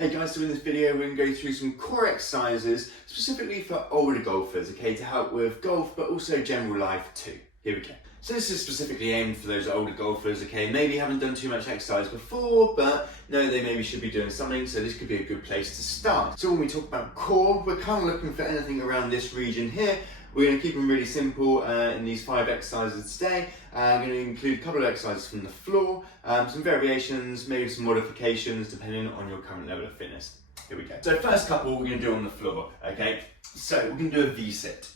Hey guys, so in this video we're going to go through some core exercises specifically for older golfers, okay, to help with golf but also general life too. Here we go. So this is specifically aimed for those older golfers, okay, maybe haven't done too much exercise before but know they maybe should be doing something, so this could be a good place to start. So when we talk about core, we're kind of looking for anything around this region here. We're going to keep them really simple in these 5 exercises today. I'm going to include a couple of exercises from the floor, some variations, maybe some modifications depending on your current level of fitness. Here we go. So first couple we're going to do on the floor, okay? So we're going to do a V-sit.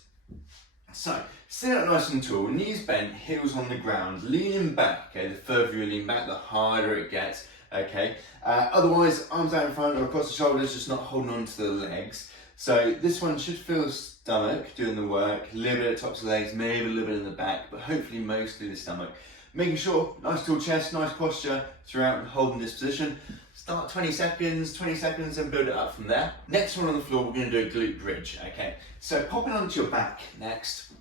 So sit up nice and tall, knees bent, heels on the ground, leaning back, okay? The further you lean back, the harder it gets, okay? Otherwise, arms out in front or across the shoulders, just not holding on to the legs. So this one should feel the stomach doing the work, a little bit at the tops of the legs, maybe a little bit in the back, but hopefully mostly the stomach. Making sure, nice tall chest, nice posture throughout and holding this position. Start 20 seconds and build it up from there. Next one on the floor, we're going to do a glute bridge, okay? So popping onto your back next.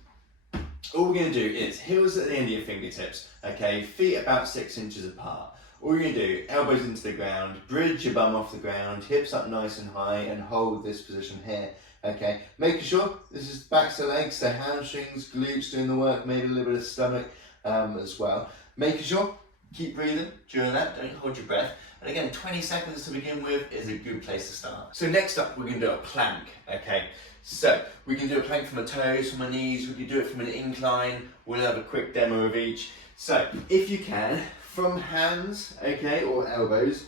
All we're going to do is heels at the end of your fingertips, okay? Feet about 6 inches apart. All you're going to do, elbows into the ground, bridge your bum off the ground, hips up nice and high, and hold this position here, okay? Making sure this is backs of legs, so hamstrings, glutes doing the work, maybe a little bit of stomach as well. Making sure, keep breathing during that, don't hold your breath. And again, 20 seconds to begin with is a good place to start. So next up, we're going to do a plank, okay? So we can do a plank from the toes, from the knees, we can do it from an incline. We'll have a quick demo of each. So if you can, from hands, okay, or elbows,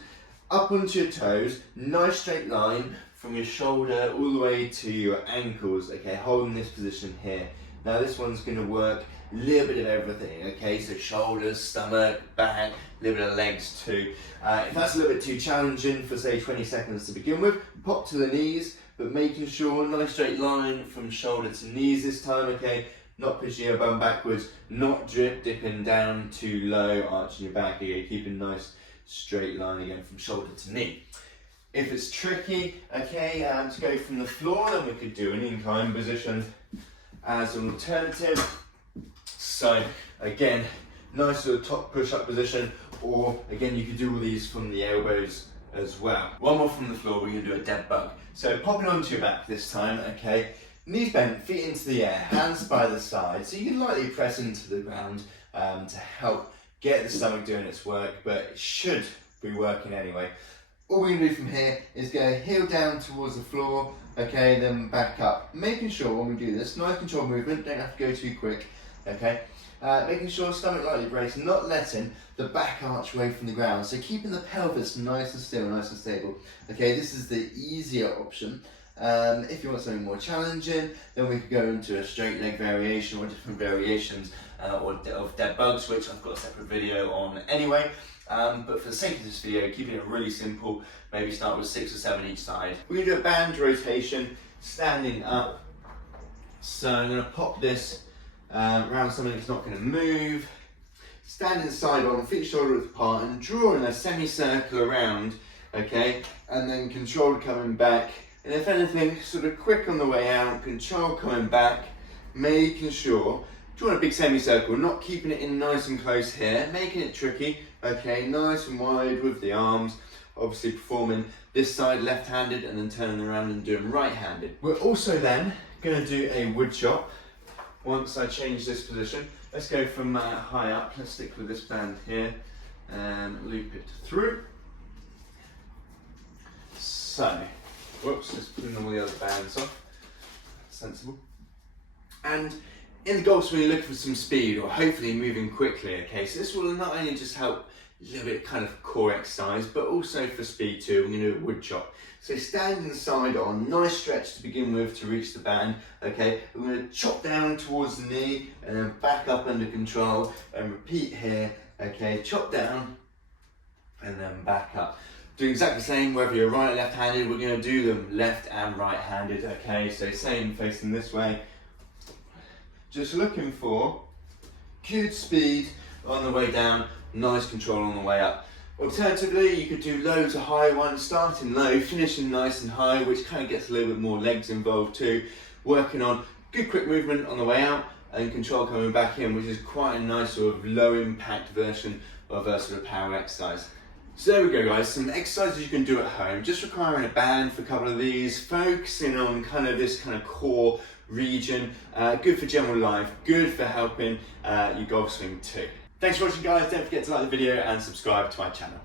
up onto your toes, nice straight line from your shoulder all the way to your ankles, okay, holding this position here. Now this one's going to work a little bit of everything, okay, so shoulders, stomach, back, a little bit of legs too. If that's a little bit too challenging for say 20 seconds to begin with, pop to the knees, but making sure nice straight line from shoulder to knees this time, okay. Not pushing your bum backwards, not dipping down too low, arching your back again, keeping a nice straight line again from shoulder to knee. If it's tricky, okay, to go from the floor, then we could do an incline position as an alternative. So again, nice little top push-up position, or again, you could do all these from the elbows as well. One more from the floor, we're going to do a dead bug. So popping onto your back this time, okay. Knees bent, feet into the air, hands by the side. So you can lightly press into the ground to help get the stomach doing its work, but it should be working anyway. All we're going to do from here is go heel down towards the floor, okay, then back up. Making sure when we do this, nice controlled movement, don't have to go too quick, okay. Making sure stomach lightly braced, not letting the back arch away from the ground. So keeping the pelvis nice and still, nice and stable. Okay, this is the easier option. If you want something more challenging, then we could go into a straight leg variation or different variations of dead bugs, which I've got a separate video on anyway. But for the sake of this video, keeping it really simple, maybe start with 6 or 7 each side. We're going to do a band rotation, standing up. So I'm going to pop this around something that's not going to move. Standing side on, feet shoulder width apart, and drawing a semicircle around, okay, and then control coming back. And if anything, sort of quick on the way out, control coming back, making sure, drawing a big semicircle, not keeping it in nice and close here, making it tricky, okay, nice and wide with the arms, obviously performing this side left-handed and then turning around and doing right-handed. We're also then going to do a wood chop once I change this position. Let's go from high up, let's stick with this band here and loop it through. So, whoops, let's put all the other bands off. Sensible. And in the golf swing, you're looking for some speed or hopefully moving quickly, okay? So this will not only just help a little bit kind of core exercise, but also for speed too. We're going to do a wood chop. So standing side on, nice stretch to begin with to reach the band, okay? We're going to chop down towards the knee and then back up under control and repeat here, okay? Chop down and then back up. Do exactly the same whether you're right or left-handed. We're going to do them left and right-handed, okay? So same facing this way. Just looking for good speed on the way down, nice control on the way up. Alternatively, you could do low to high ones, starting low, finishing nice and high, which kind of gets a little bit more legs involved too. Working on good quick movement on the way out and control coming back in, which is quite a nice sort of low impact version of a sort of power exercise. So there we go guys, some exercises you can do at home, just requiring a band for a couple of these, focusing on kind of this kind of core region, good for general life, good for helping your golf swing too. Thanks for watching guys, don't forget to like the video and subscribe to my channel.